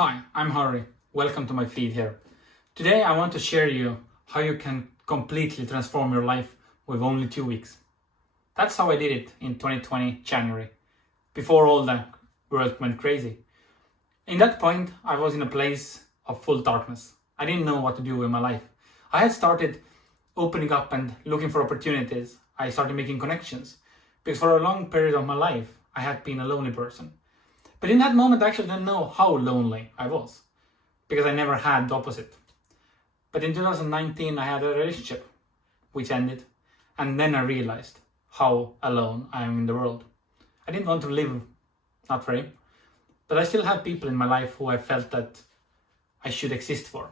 Hi, I'm Harry. Welcome to my feed here. Today I want to share you how you can completely transform your life with only 2 weeks. That's how I did it in 2020 January, before all the world went crazy. In that point, I was in a place of full darkness. I didn't know what to do with my life. I had started opening up and looking for opportunities. I started making connections because for a long period of my life, I had been a lonely person. But in that moment, I actually didn't know how lonely I was because I never had the opposite. But in 2019, I had a relationship which ended, and then I realized how alone I am in the world. I didn't want to live not for him, but I still had people in my life who I felt that I should exist for.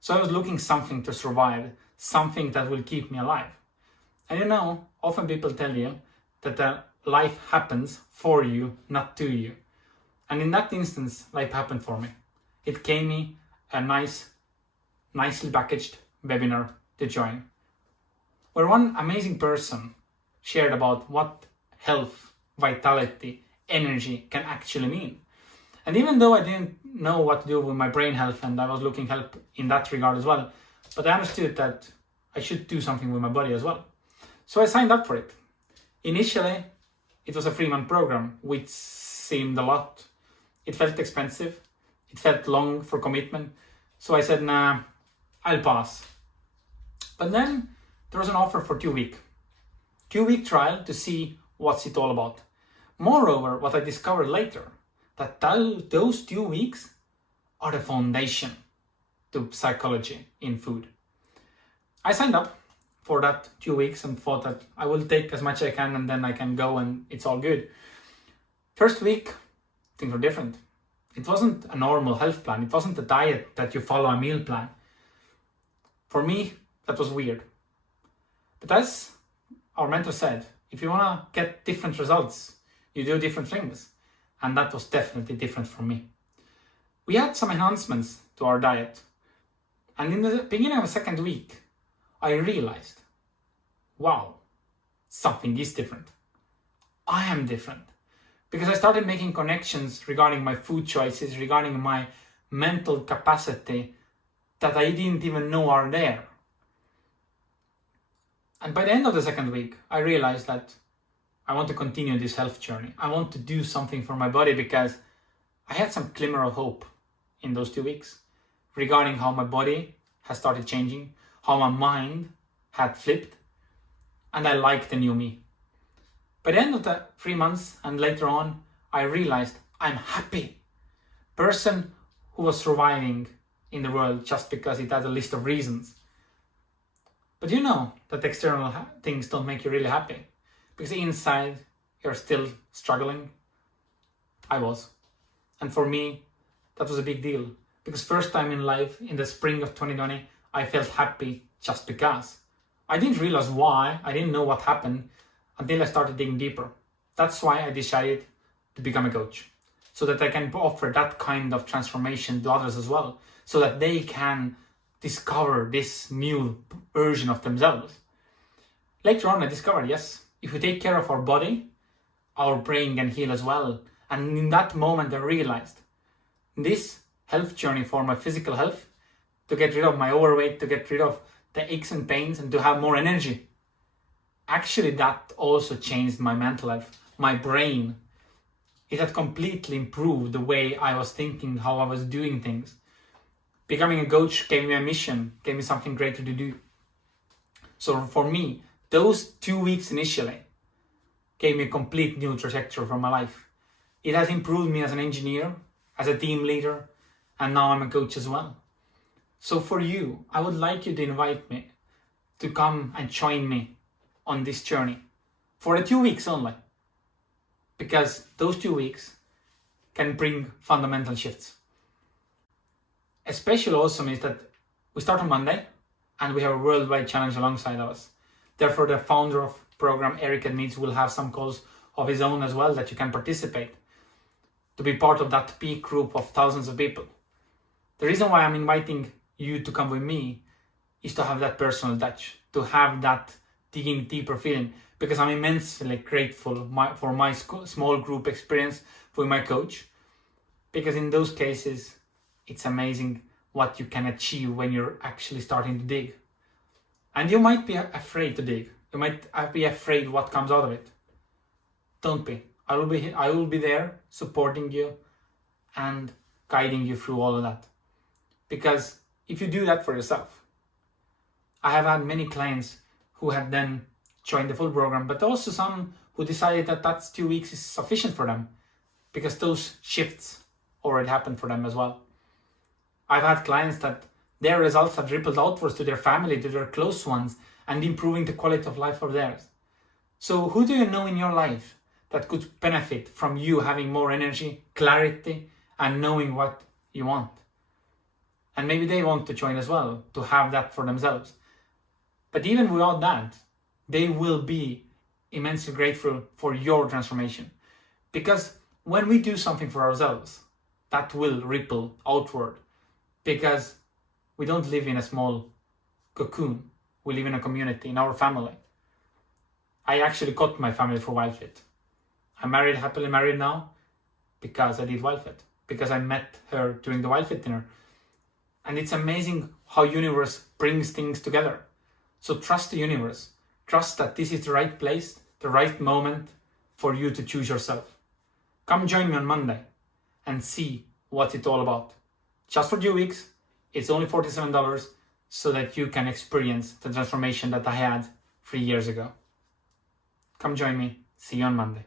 So I was looking something to survive, something that will keep me alive. And often people tell you that life happens for you, not to you. And in that instance, life happened for me. It gave me a nicely packaged webinar to join, where one amazing person shared about what health, vitality, energy can actually mean. And even though I didn't know what to do with my brain health and I was looking help in that regard as well, but I understood that I should do something with my body as well. So I signed up for it. Initially, it was a 3-month program, which seemed a lot. It felt expensive. It felt long for commitment. So I said, nah, I'll pass. But then there was an offer for 2 week. 2-week trial to see what's it all about. Moreover, what I discovered later, that those 2 weeks are the foundation to psychology in food. I signed up for that 2 weeks and thought that I will take as much as I can and then I can go and it's all good. First week, things were different. It wasn't a normal health plan. It wasn't a diet that you follow a meal plan. For me, that was weird. But as our mentor said, if you want to get different results, you do different things. And that was definitely different for me. We had some enhancements to our diet. And in the beginning of the second week, I realized, wow, something is different. I am different. Because I started making connections regarding my food choices, regarding my mental capacity that I didn't even know are there. And by the end of the second week, I realized that I want to continue this health journey. I want to do something for my body because I had some glimmer of hope in those 2 weeks regarding how my body has started changing, how my mind had flipped, and I liked the new me. By the end of the 3 months and later on, I realized I'm happy. Person who was surviving in the world just because it had a list of reasons. But you know that external things don't make you really happy. Because inside, you're still struggling. I was. And for me, that was a big deal. Because first time in life, in the spring of 2020, I felt happy just because. I didn't realize why, I didn't know what happened until I started digging deeper. That's why I decided to become a coach. So that I can offer that kind of transformation to others as well. So that they can discover this new version of themselves. Later on, I discovered, yes, if we take care of our body, our brain can heal as well. And in that moment, I realized this health journey for my physical health, to get rid of my overweight, to get rid of the aches and pains, and to have more energy. Actually, that also changed my mental health, my brain. It had completely improved the way I was thinking, how I was doing things. Becoming a coach gave me a mission, gave me something greater to do. So for me, those 2 weeks initially gave me a complete new trajectory for my life. It has improved me as an engineer, as a team leader, and now I'm a coach as well. So for you, I would like you to invite me to come and join me on this journey for the 2 weeks only. Because those 2 weeks can bring fundamental shifts. Especially awesome is that we start on Monday and we have a worldwide challenge alongside of us. Therefore, the founder of program, Eric Meets, will have some calls of his own as well that you can participate to be part of that peak group of thousands of people. The reason why I'm inviting you to come with me is to have that personal touch, to have that digging deeper feeling, because I'm immensely grateful for my small group experience with my coach, because in those cases, it's amazing what you can achieve when you're actually starting to dig. And you might be afraid to dig. You might be afraid what comes out of it. Don't be. I will be there supporting you and guiding you through all of that. Because if you do that for yourself, I have had many clients who have then joined the full program, but also some who decided that that's 2 weeks is sufficient for them because those shifts already happened for them as well. I've had clients that their results have rippled outwards to their family, to their close ones, and improving the quality of life of theirs. So who do you know in your life that could benefit from you having more energy, clarity, and knowing what you want? And maybe they want to join as well, to have that for themselves. But even without that, they will be immensely grateful for your transformation. Because when we do something for ourselves, that will ripple outward. Because we don't live in a small cocoon. We live in a community, in our family. I actually got my family for WildFit. I'm married, happily married now, because I did WildFit. Because I met her during the WildFit dinner. And it's amazing how universe brings things together. So trust the universe. Trust that this is the right place, the right moment for you to choose yourself. Come join me on Monday and see what it's all about. Just for 2 weeks, it's only $47 so that you can experience the transformation that I had 3 years ago. Come join me. See you on Monday.